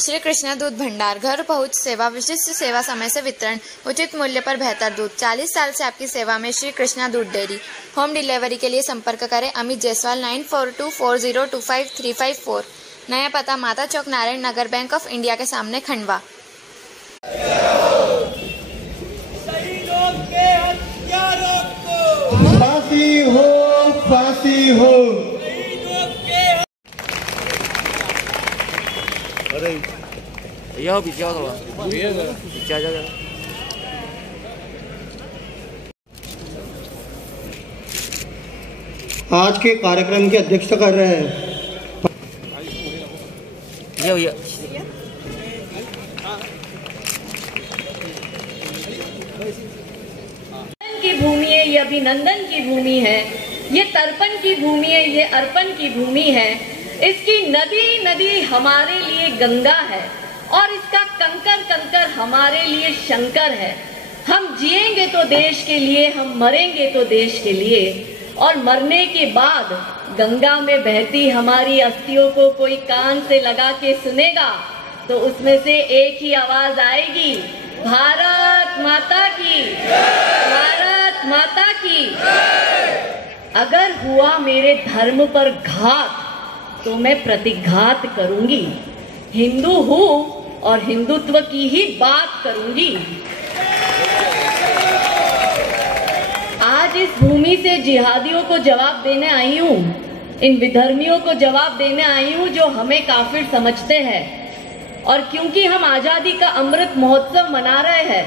श्री कृष्णा दूध भंडार, घर पहुंच सेवा, विशिष्ट सेवा, समय से वितरण, उचित मूल्य पर बेहतर दूध। 40 साल से आपकी सेवा में श्री कृष्णा दूध डेयरी। होम डिलीवरी के लिए संपर्क करें अमित जायसवाल 9424025354। नया पता Mata Chowk, Narayan Nagar, bank of India के सामने, खंडवा। फांसी हो, फांसी हो। अरे यह पीछे आओ थोड़ा, पीछे आ जाओ। आज के कार्यक्रम की अध्यक्षता कर रहे हैं भैया की भूमि है, ये अभिनंदन की भूमि है, ये तर्पण की भूमि है, ये अर्पण की भूमि है। इसकी नदी नदी हमारे लिए गंगा है और इसका कंकर कंकर हमारे लिए शंकर है। हम जिएंगे तो देश के लिए, हम मरेंगे तो देश के लिए। और मरने के बाद गंगा में बहती हमारी अस्थियों को कोई कान से लगा के सुनेगा तो उसमें से एक ही आवाज आएगी, भारत माता की, भारत माता की। अगर हुआ मेरे धर्म पर घात तो मैं प्रतिघात करूंगी। हिंदू हूं और हिंदुत्व की ही बात करूंगी। आज इस भूमि से जिहादियों को जवाब देने आई हूं, इन विधर्मियों को जवाब देने आई हूं जो हमें काफिर समझते हैं। और क्योंकि हम आजादी का अमृत महोत्सव मना रहे हैं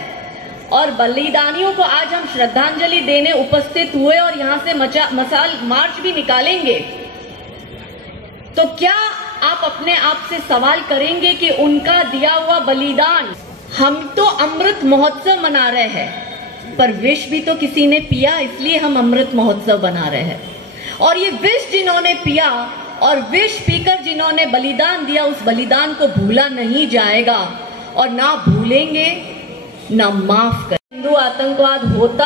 और बलिदानियों को आज हम श्रद्धांजलि देने उपस्थित हुए और यहाँ से मशाल मार्च भी निकालेंगे, तो क्या आप अपने आप से सवाल करेंगे कि उनका दिया हुआ बलिदान, हम तो अमृत महोत्सव मना रहे हैं पर विष भी तो किसी ने पिया, इसलिए हम अमृत महोत्सव बना रहे हैं। और ये विष जिन्होंने पिया और विष पीकर जिन्होंने बलिदान दिया, उस बलिदान को भूला नहीं जाएगा और ना भूलेंगे ना माफ कर। हिंदू आतंकवाद होता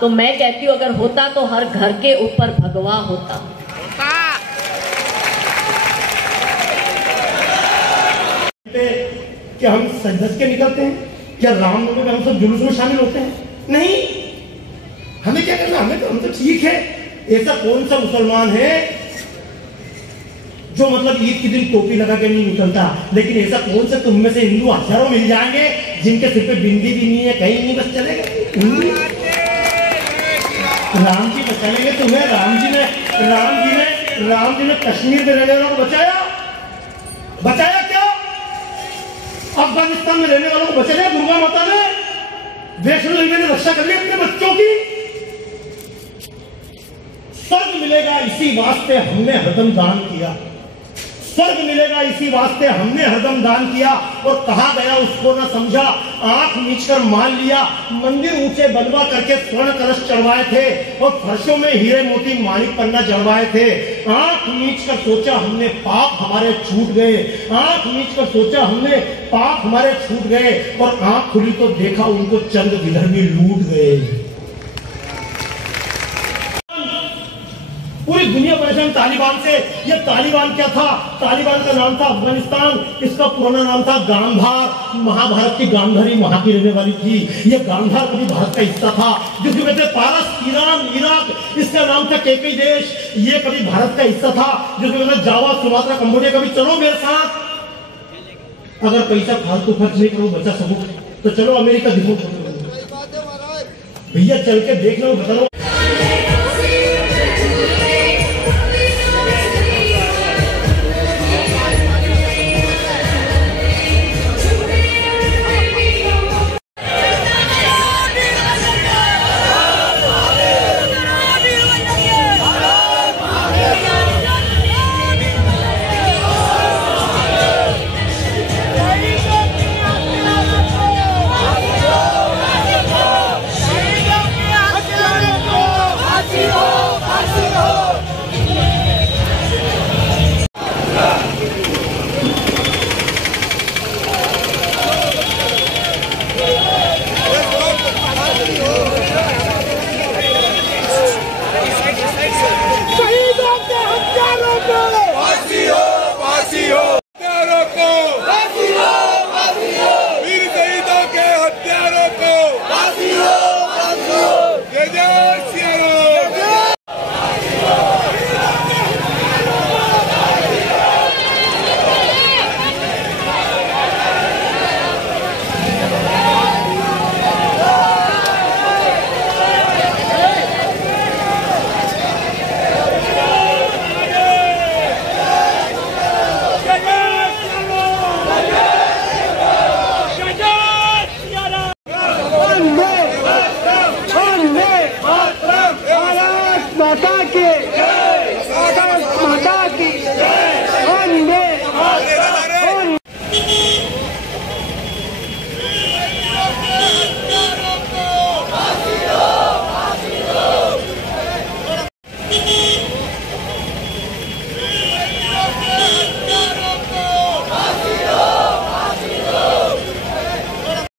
तो मैं कहती हूँ अगर होता तो हर घर के ऊपर भगवा होता। क्या हम सज के निकलते हैं? क्या रामनवमी में हम सब जुलूस में शामिल होते हैं? नहीं। हमें क्या करना, हम तो ठीक है। ऐसा कौन सा मुसलमान है जो मतलब ईद के दिन टोपी लगा के नहीं निकलता, लेकिन ऐसा कौन सा तुम में से हिंदू हजारों मिल जाएंगे जिनके सिर पे बिंदी भी नहीं है, कहीं नहीं, बस चलेगा। राम जी बचाएंगे तुम्हें। राम जी ने कश्मीर में रहने वालों को बचाया क्या? अफगानिस्तान में रहने वालों को बचाया दुर्गा माता ने, वैष्णो देवी ने रक्षा कर ली अपने बच्चों की। स्वर्ग मिलेगा इसी वास्ते हमने हरदम दान किया, स्वर्ग मिलेगा इसी वास्ते हमने हरदम दान किया। और कहा गया उसको ना समझा, आंख मीचकर मान लिया। मंदिर ऊंचे बनवा करके स्वर्ण कलश चढ़वाए थे और फर्शों में हीरे मोती माणिक पन्ना जड़वाए थे। आंख मीचकर सोचा हमने पाप हमारे छूट गए, आंख मीचकर सोचा हमने पाप हमारे छूट गए। और आंख खुली तो देखा उनको चंद विधर्मी लूट गए। पूरी दुनिया परेशान तालिबान से। ये तालिबान क्या था? तालिबान का नाम था अफगानिस्तान, इसका पुराना नाम था गांधार। महाभारत की गांधारी वहां की रहने वाली थी। ये गांधार कभी भारत का हिस्सा था, जिसकी वजह से पारस, ईरान, इराक, इसका नाम था केकई देश। ये कभी भारत का हिस्सा था, जिसकी वजह से जावा, सुमात्रा, कंबोडिया। कभी चलो मेरे साथ, अगर पैसा फालतू खर्च नहीं करो बचा सको तो चलो अमेरिका दिखो भैया, चल के देख लो, बता लो। फांसी हो, फांसी हो,